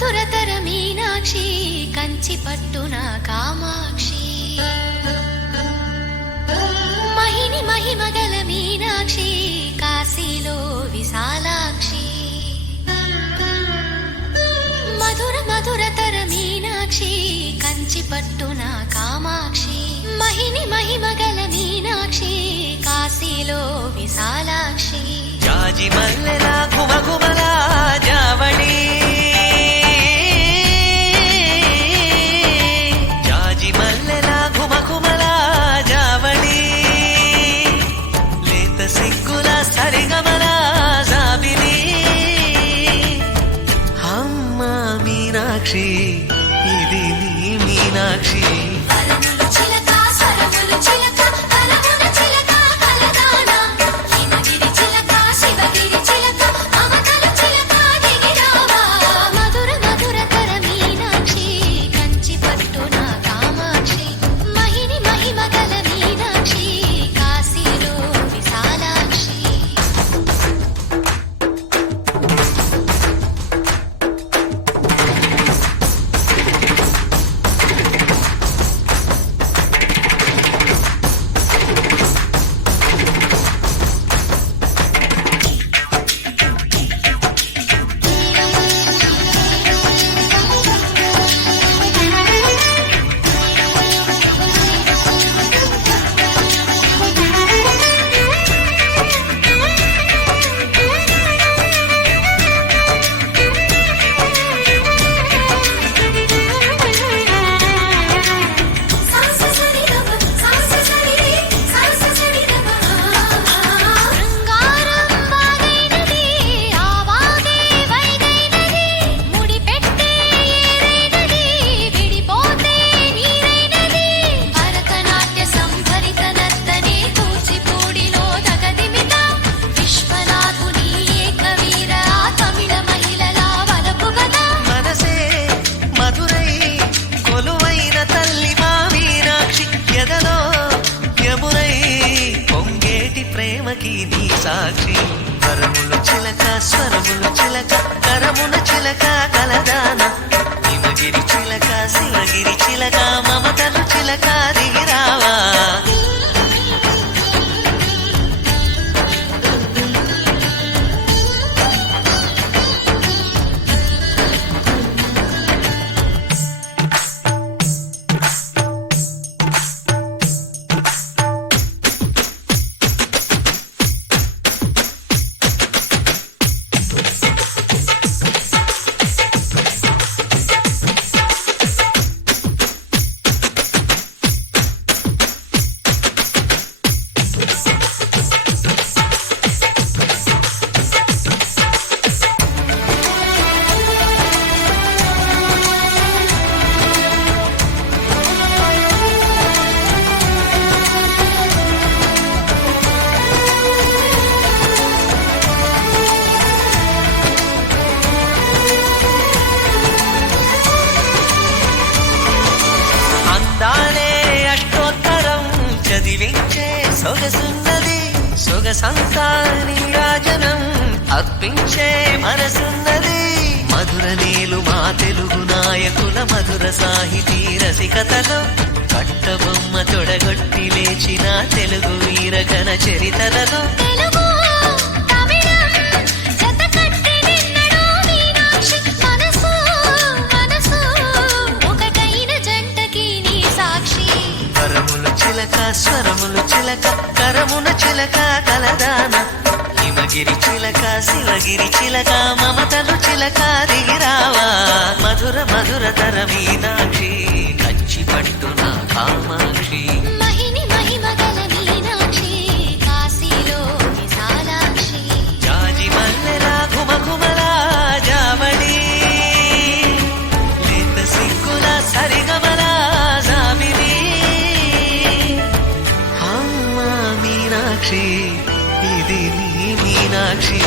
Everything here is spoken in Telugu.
మధురతర మీనాక్షి కంచి పట్టున కామాక్షి మహిని మహిమగల మీనాక్షి కాశీలో విశాలాక్షి మధుర మధురతర మీనాక్షి కంచి పట్టున కామాక్షి మహిని మహిమగల మీనాక్షి కాశీలో విశాలాక్షి జాజి మల్లెలా ఘుమఘుమలా జావళి జాజి మల్లెలా ఘుమఘుమలా జావళి లేత సిగ్గుల సరిగమల జాబిలి అమ్మ మీనాక్షి ఇది నీ మీనాక్షి ప్రేమకి నీ సాక్షి వరములు చిలక స్వరములు చిలక కరమున చిలక కలదాన హిమగిరి చిలక శివగిరి చిలక మమతలు చిలక దిగిరావా చదివించే సొగసున్నది సొగసంతా నీరాజనం అర్పించే మనసున్నది మధుర నీలు మా తెలుగు నాయకుల మధుర సాహితీ రసికతలో కట్టబొమ్మ తొడగొట్టి లేచిన తెలుగు వీరగణ చరితలలో స్వరములు చిలక కరమున చిలక కలదాన హిమగిరి చిలక శివగిరి చిలక మమతలు చిలక దిగిరావా మధుర మధురతర మీనాక్షి కంచి పట్టున కామాక్షి మహిని మహిమగల మీనాక్షి కాశీలో విశాలాక్షి జాజి మల్లెలా ఘుమఘుమలా జావళి లేత సిగ్గుల సరిగమల జాబిలి అమ్మ మీనాక్షి ఇది నీ మీనాక్షి